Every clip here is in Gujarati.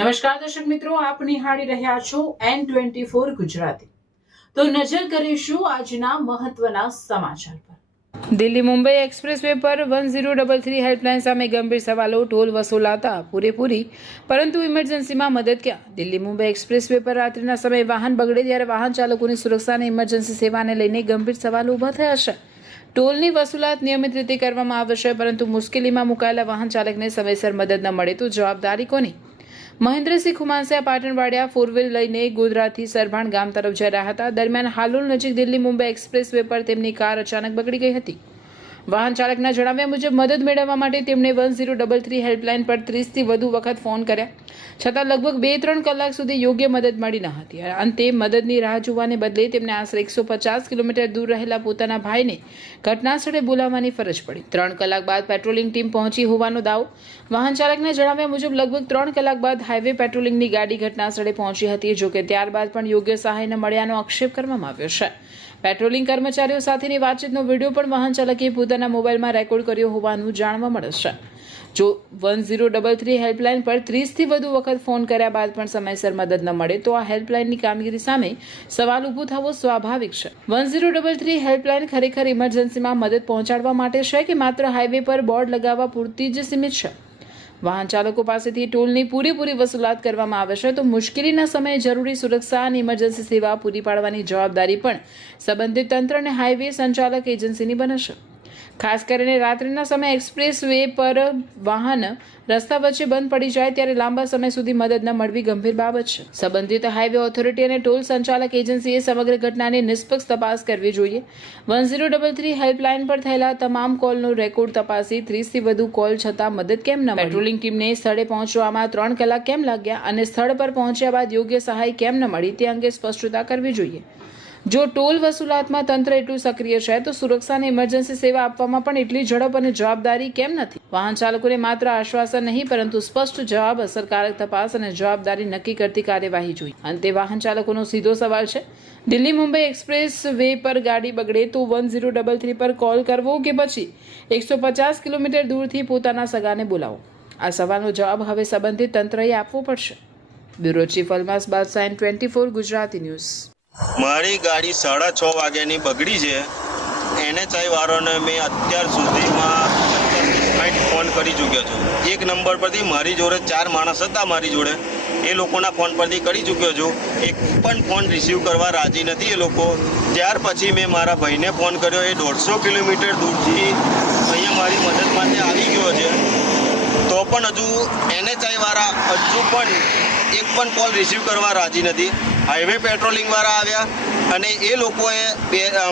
નમસ્કાર દર્શક મિત્રો, આપ નિહાળી રહ્યા છો N24 ગુજરાતી। તો નજર કરીશું આજના મહત્વના સમાચાર પર। દિલ્હી મુંબઈ એક્સપ્રેસ વે પર 1033 હેલ્પલાઇન સામે ગંભીર સવાલો। ટોલ વસૂલાતા પૂરેપૂરી, પરંતુ ઇમરજન્સીમાં મદદ ક્યાં? દિલ્હી મુંબઈ એક્સપ્રેસ વે પર રાત્રિના સમયે વાહન બગડે ત્યારે વાહન ચાલકોની સુરક્ષા અને ઇમરજન્સી સેવાને લઈને ગંભીર સવાલો ઊભા થયા છે। ટોલની વસૂલાત નિયમિત રીતે કરવામાં આવશે, પરંતુ મુશ્કેલીમાં મુકાયેલા વાહન ચાલકને સમયસર મદદ ન મળે તો જવાબદારી કોની? મહેન્દ્રસિંહ ખુમાનસિયા પાટણવાડિયા ફોર વ્હીલ લઈને ગોધરાથી સરભાણ ગામ તરફ જઈ રહ્યા હતા। દરમિયાન હાલોલ નજીક દિલ્હી મુંબઈ એક્સપ્રેસ વે પર તેમની કાર અચાનક બગડી ગઈ હતી। વાહન ચાલકના જણાવ્યા મુજબ મદદ મેળવવા માટે તેમણે 1033 હેલ્પલાઇન પર 30થી વધુ વખત ફોન કર્યા, છતાં લગભગ 2-3 કલાક સુધી યોગ્ય મદદ મળી ન હતી। અંતે મદદની રાહ જોવાને બદલે તેમને આશરે 150 કિલોમીટર દૂર રહેલા પોતાના ભાઈને ઘટનાસ્થળે બોલાવવાની ફરજ પડી। 3 કલાક બાદ પેટ્રોલિંગ ટીમ પહોંચી હોવાનો દાવો। વાહન ચાલકના જણાવ્યા મુજબ લગભગ 3 કલાક બાદ હાઈવે પેટ્રોલિંગની ગાડી ઘટનાસ્થળે પહોંચી હતી, જોકે ત્યારબાદ પણ યોગ્ય સહાય ન મળ્યાનો આક્ષેપ કરવામાં આવ્યો છે। પેટ્રોલિંગ કર્મચારીઓ સાથેની વાતચીતનો વિડીયો પણ વાહન ચાલકે પોતાના મોબાઈલમાં રેકોર્ડ કર્યો હોવાનું જાણવા મળે છે। જો 1033 હેલ્પલાઇન પર 30થી વધુ વખત ફોન કર્યા બાદ પણ સમયસર મદદ ન મળે તો આ હેલ્પલાઇનની કામગીરી સામે સવાલ ઊભો થવો સ્વાભાવિક છે। 1033 હેલ્પલાઇન ખરેખર ઇમરજન્સીમાં મદદ પહોંચાડવા માટે છે કે માત્ર હાઈવે પર બોર્ડ લગાવવા પૂરતી જ સીમિત છે? વાહન ચાલકો પાસેથી ટોલની પૂરેપૂરી વસૂલાત કરવામાં આવે છે તો મુશ્કેલીના સમયે જરૂરી સુરક્ષા અને ઇમરજન્સી સેવા પૂરી પાડવાની જવાબદારી પણ સંબંધિત તંત્ર અને હાઈવે સંચાલક એજન્સીની બને છે। ખાસ કરીને રાત્રિના સમયે એક્સપ્રેસ વે પર વાહન રસ્તા વચ્ચે બંધ પડી જાય ત્યારે લાંબા સમય સુધી મદદ ન મળવી ગંભીર બાબત છે। સંબંધિત હાઈવે ઓથોરિટી અને ટોલ સંચાલક એજન્સીએ સમગ્ર ઘટનાની નિષ્પક્ષ તપાસ કરવી જોઈએ। 1033 હેલ્પલાઇન પર થયેલા તમામ કોલનો રેકોર્ડ તપાસી 30થી વધુ કોલ છતાં મદદ કેમ ન મળી? પેટ્રોલિંગ ટીમને સ્થળે પહોંચવામાં 3 કલાક કેમ લાગ્યા અને સ્થળ પર પહોંચ્યા બાદ યોગ્ય સહાય કેમ ન મળી તે અંગે સ્પષ્ટતા કરવી જોઈએ। જો ટોલ વસૂલાતમાં તંત્ર એટલું સક્રિય છે તો સુરક્ષા અને ઇમરજન્સી સેવા આપવામાં પણ એટલી ઝડપ અને જવાબદારી કેમ નથી? વાહન ચાલકોને માત્ર આશ્વાસન નહીં પરંતુ સ્પષ્ટ જવાબ, અસરકારક તપાસ અને જવાબદારી નક્કી કરતી કાર્યવાહી જોઈએ। અંતે વાહન ચાલકોનો સીધો સવાલ છે, દિલ્હી મુંબઈ એક્સપ્રેસ વે પર ગાડી બગડે તો 1033 પર કોલ કરવો કે પછી 150 કિલોમીટર દૂરથી પોતાના સગાને બોલાવો? આ સવાલનો જવાબ હવે સંબંધિત તંત્રએ આપવો પડશે। બ્યુરો ચીફ અલમાસ બાદશાહ, N24 ગુજરાતી ન્યૂઝ। મારી ગાડી 6:30 વાગ્યાની બગડી છે। NHI વાળાને મેં અત્યાર સુધીમાં 60 ફોન કરી ચૂક્યો છું। એક નંબર પરથી મારી જોડે 4 માણસ હતા, મારી જોડે એ લોકોના ફોન પરથી કરી ચૂક્યો છું। એક પણ ફોન રિસીવ કરવા રાજી નથી એ લોકો। ત્યાર પછી મેં મારા ભાઈને ફોન કર્યો, એ 150 કિલોમીટર દૂરથી અહીંયા મારી મદદ માટે આવી ગયો છે, તો પણ હજુ NHI વાળા હજુ પણ એક પણ કોલ રિસીવ કરવા રાજી નથી। હાઈવે પેટ્રોલિંગવાળા આવ્યા અને એ લોકોએ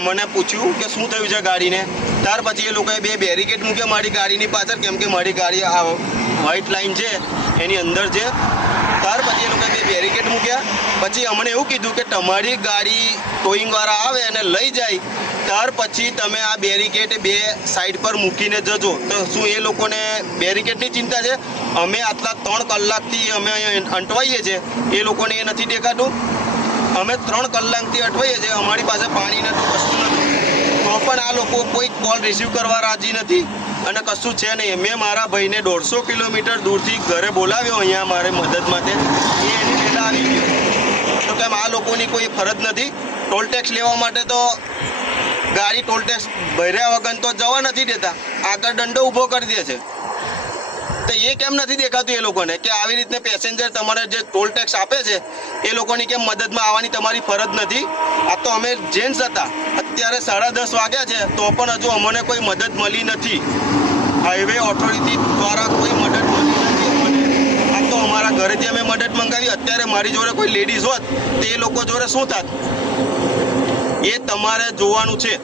મને પૂછ્યું કે શું થયું છે ગાડીને। ત્યાર પછી એ લોકોએ 2 બેરિકેડ મૂક્યા મારી ગાડીની પાછળ, કેમ કે મારી ગાડી આ વ્હાઇટ લાઇન છે એની અંદર છે। ત્યાર પછી એ લોકોએ 2 બેરિકેડ મૂક્યા। પછી અમને એવું કીધું કે તમારી ગાડી ટોઈંગવાળા આવે અને લઈ જાય, ત્યાર પછી તમે આ બેરિકેડ 2 સાઈડ પર મૂકીને જજો। તો શું એ લોકોને બેરિકેડની ચિંતા છે? અમે આટલા 3 કલાકથી અમે અહીંયા અટવાઈએ છીએ, એ લોકોને એ નથી દેખાતું? અમે 3 કલાકથી અટવાઈએ છીએ, અમારી પાસે પાણી નથી, વસ્તુ નથી, તો પણ આ લોકો કોઈ કોલ રિસીવ કરવા રાજી નથી અને કશું છે નહીં। મેં મારા ભાઈને 150 કિલોમીટર દૂરથી ઘરે બોલાવ્યો અહીંયા મારે મદદ માટે, એ એની પહેલાં આવી ગયો। તો કેમ આ લોકોની કોઈ ફરજ નથી? ટોલ ટેક્સ લેવા માટે તો ગાડી ટોલ ટેક્સ ભર્યા વગર તો જવા નથી દેતા, આગળ દંડો ઊભો કરી દે છે। તો એ કેમ નથી દેખાતું એ લોકોને કે આવી રીતને પેસેન્જર તમારે જે ટોલ ટેક્સ આપે છે એ લોકોની કેમ મદદમાં આવવાની તમારી ફરજ નથી? આ તો અમે જેન્ટ્સ હતા, અત્યારે 10:30 વાગ્યા છે તો પણ હજુ અમને કોઈ મદદ મળી નથી। હાઈવે ઓથોરિટી દ્વારા કોઈ મદદ મળી નથી અમને। આ તો અમારા ઘરેથી અમે મદદ મંગાવી, અત્યારે મારી જોડે કોઈ લેડીઝ હોત તો એ લોકો જોડે શું થાત એ તમારે જોવાનું છે।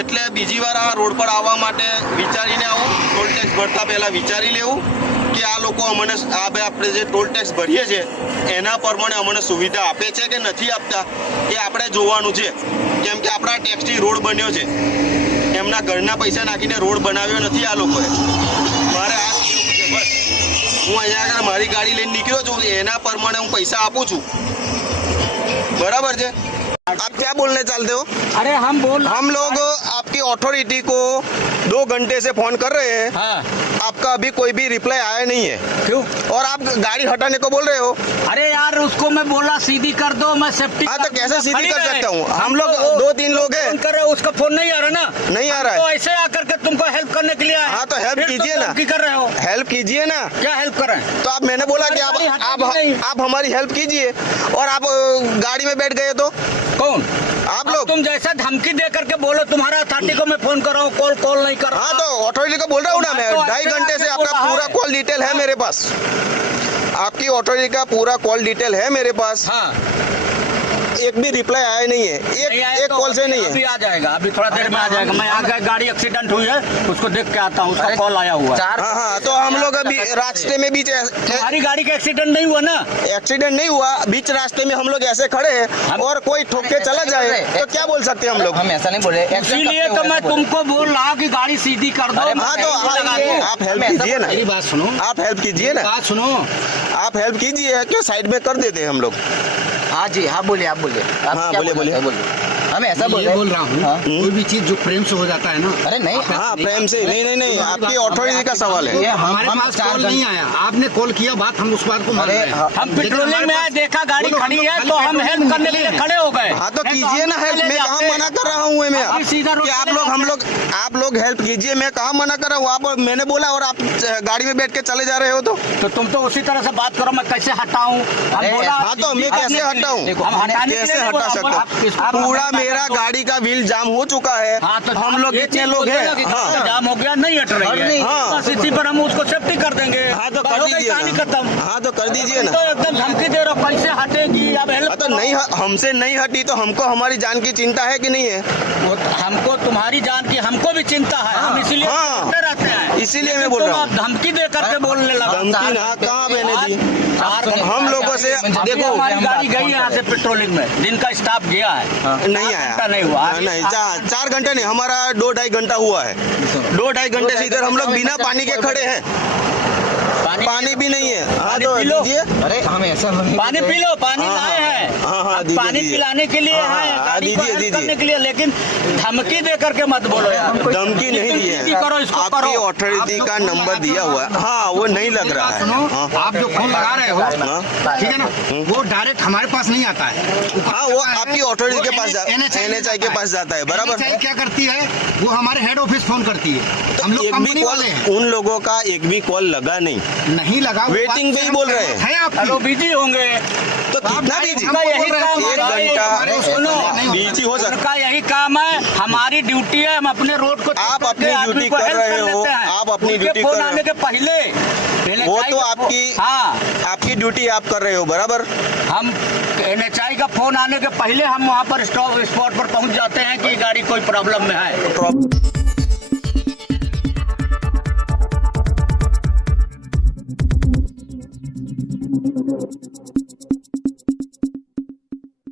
એટલે બીજી વાર આ રોડ પર આવવા માટે વિચારીને આવું, ટોલ ટેક્સ ભરતા પહેલાં વિચારી લેવું કે આ લોકો અમને આપણે જે ટોલ ટેક્સ ભરીએ છીએ એના પ્રમાણે અમને સુવિધા આપે છે કે નથી આપતા એ આપણે જોવાનું છે। કેમ કે આપણા ટેક્સથી રોડ બન્યો છે, એમના ઘરના પૈસા નાખીને રોડ બનાવ્યો નથી આ લોકોએ। મારે આ કહેવું છે બસ, હું અહીંયા આગળ મારી ગાડી લઈને નીકળ્યો છું, એના પ્રમાણે હું પૈસા આપું છું, બરાબર છે? आप क्या बोलने चलते हो? अरे हम लोग आपकी अथॉरिटी को 2 घंटे से फोन कर रहे हैं। हाँ। आपका अभी कोई भी रिप्लाई आया नहीं है, क्यों? और आप गाड़ी हटाने को बोल रहे हो। अरे यार उसको मैं बोला सीधी कर दो, मैं सेफ्टी। हाँ तो कैसे सीधी कर सकता हूँ? हम लोग 2-3 लोग हैं। फोन कर रहे हो, उसका फोन नहीं आ रहा ना? नहीं आ रहा तो है। ऐसे आकर के तुमको हेल्प करने के लिए आए। हाँ तो हेल्प फिर कीजिए तुम ना। धमकी कर रहे हो। हेल्प कीजिए ना। क्या हेल्प कर रहे हैं? तो आप, मैंने बोला कि हमारी गाड़ी हटानी नहीं। आप हमारी हेल्प कीजिए, और आप गाड़ी में बैठ गए तो कौन? आप अब लोग। तुम जैसा धमकी दे करके बोलो तुम्हारा अथॉरिटी को मैं फोन कर रहा हूँ, कॉल नहीं कर रहा। हाँ तो ऑथोरिटी को बोल रहा हूँ ना मैं, तो 2.5 घंटे से ऐसे आपका बोला पूरा है। कॉल डिटेल है मेरे पास। आपकी ऑथोरिटी का पूरा कॉल डिटेल है मेरे पास। हाँ, एक भी रिप्लाई आया नहीं है, नहीं आए एक तो कॉल से नहीं अभी है। आ जाएगा, अभी थोड़ा देर में आ जाएगा। मैं आगे गाड़ी एक्सीडेंट हुई है, उसको देख के आता हूँ, उसका कॉल आया हुआ है। हाँ हाँ, तो हम लोग अभी रास्ते में बीच तुम्हारी गाड़ी का एक्सीडेंट नहीं हुआ ना? एक्सीडेंट नहीं हुआ, बीच रास्ते में हम लोग ऐसे खड़े हैं और कोई ठोक के चला जाए तो क्या बोल सकते हैं हम लोग? हम ऐसा नहीं बोले। इसीलिए तो मैं तुमको बोल रहा कि गाड़ी सीधी कर दो। हाँ तो आप हेल्प कीजिए ना, मेरी बात सुनो, आप हेल्प कीजिए ना, बात सुनो। आप हेल्प कीजिए कि साइड में कर देते हैं हम लोग। हाँ जी, हाँ बोलिए, आप बोलिए। आप हाँ, क्या बोलिए, बोलना बोलिए। है? हम ऐसा बोल ये रहे बोल रहा हूँ, हाँ। कोई भी चीज जो प्रेम से हो जाता है ना। अरे नहीं, हाँ प्रेम से नहीं, आपकी ऑथोरिटी का सवाल है। ये हमारे हम पास 4 कॉल नहीं आया, आपने कॉल किया, बात हम उस बात को मान अरे, रहे हैं। हाँ, हम पेट्रोलिंग में आए, देखा गाड़ी खड़ी है तो हम हेल्प करने के लिए खड़े हो गए। हाँ तो कीजिए ना हेल्प, मैं कहाँ मना कर रहा हूँ? मैं अभी सीधा रोड कि पे आप लोग हेल्प कीजिए, मैं कहाँ मना कर रहा हूँ? आप, मैंने बोला और आप गाड़ी में बैठ के चले जा रहे हो तो तुम तो उसी तरह से बात करो, मैं कैसे हटाऊं? हम अरे, बोला हाँ तो मैं कैसे हटाऊं? हम हटाने के कैसे लिए हटा बोला, सकता आप- हूँ? पूरा मेरा गाड़ी का व्हील जाम हो चुका है। हाँ तो हम लोग ये इतने चीज लोग बोलो हैं। ना कि हाँ गाड़ी जाम हो गया, नहीं हट रही है। हाँ। बस इसी पर हम उसको सेफ्टी कर देंगे। हाँ तो बस कर हो गई दीजिए कहानी ना। खत्म। हाँ तो कर दीजिए ना। तो एकदम धमकी दे रहे हो, कैसे हटेगी? अब हेल्प तो नहीं, हमसे नहीं हटी तो हमको हमारी जान की चिंता है कि नहीं है? हमको तुम्हारी जान की हमको भी चिंता है, हम इसीलिए हाँ। करते रहते हैं। इसीलिए मैं लेकिन बोल तुम रहा हूँ। अब धमकी दे करके बोलने लगा। धमकी ना कहाँ मैंने दी? हम लोगों से देखो देखो, हमारी गाड़ी गई यहाँ से पेट्रोलिंग में, दिन का स्टाफ गया है, नहीं 4 आया, घंटा नहीं हुआ। नहीं 4 घंटे नहीं, हमारा 2-2.5 घंटा हुआ है। 2-2.5 घंटे से इधर हम लोग बिना पानी के खड़े हैं, पानी भी नहीं है। हाँ तो पी लो। दीजिए। अरे हम ऐसा नहीं पानी पी लो, पानी हाँ, लाए हैं। हाँ, हाँ, अब दीजिए, पानी दीजिए। पिलाने के लिए हाँ, है, हाँ, गाड़ी को दीजिए, हेल्प दीजिए। करने के लिए, लेकिन धमकी दे करके मत बोलो यार। धमकी नहीं दी सीधी है, करो, इसको आपकी करो। ऑथोरिटी का नंबर दिया हुआ है। हाँ वो नहीं लग रहा है। सुनो, हाँ आप जो फोन लगा रहे हो, हाँ। ठीक है ना, वो डायरेक्ट हमारे पास नहीं आता है। हाँ वो आपकी ऑथोरिटी के पास NHI NHI के पास जाता है, बराबर। NHI क्या करती है, वो हमारे हेड ऑफिस फोन करती है। हम लोग एक भी कंपनी कॉल, वाले हैं, उन लोगों का एक भी कॉल लगा नहीं लगा, वो वेटिंग बात पे ही से बोल हम रहे हैं। है आपकी। हेलो, बिजी होंगे तो कितना बिजी? उनका यही काम है। 1 घंटा अरे, सुनो, बिजी हो सकता। उनका यही काम है, हमारी ड्यूटी है, हम अपने रोड को चेक आप करके अपनी आदमी ड्यूटी को कर हेल्प रहे हो, लेते हैं। आप अपनी उनके ड्यूटी फोन कर रहे आने के पहले वो NHI तो का आपकी हाँ, आपकी ड्यूटी आप कर रहे हो, बराबर। हम NHI का फोन आने के पहले हम वहाँ पर स्पॉट पर पहुँच जाते हैं कि गाड़ी कोई प्रॉब्लम में है।